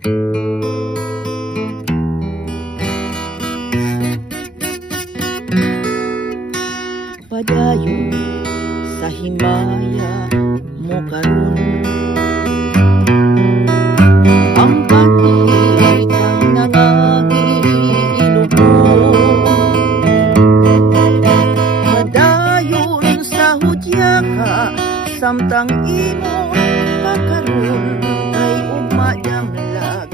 Padayon sa himaya mo karon, ang patikang nangangilubong. Padayon sa hudya ka, samtang imo pakaron ay ugma damlag.